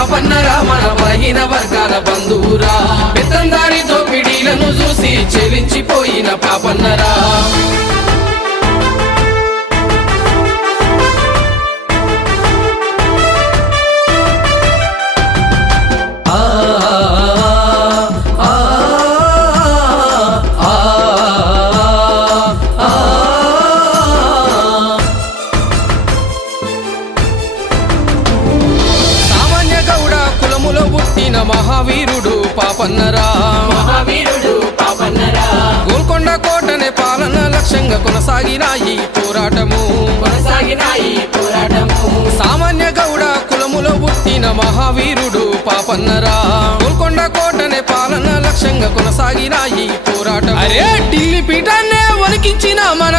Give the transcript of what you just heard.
పాపన్నరా మన బలహీన వర్గాల బంధువురా. పెత్తందారి దోపిడీలను చూసి చెలించిపోయిన పాపన్నరా. పుట్టిన మహావీరుడు పాపన్నరా. మహావీరుడు పాపన్నరా. గోల్కొండ కోటనే పాలన లక్ష్యంగా కొనసాగిన ఈ పోరాటము. కొనసాగిన ఈ పోరాటము. సామాన్య గౌడ కులములో పుట్టిన మహావీరుడు పాపన్నరా. గోల్కొండ కోటనే పాలన లక్ష్యంగా కొనసాగిన ఈ పోరాటం అరే ఢిల్లీ పీఠాన్నే వణికించిన మన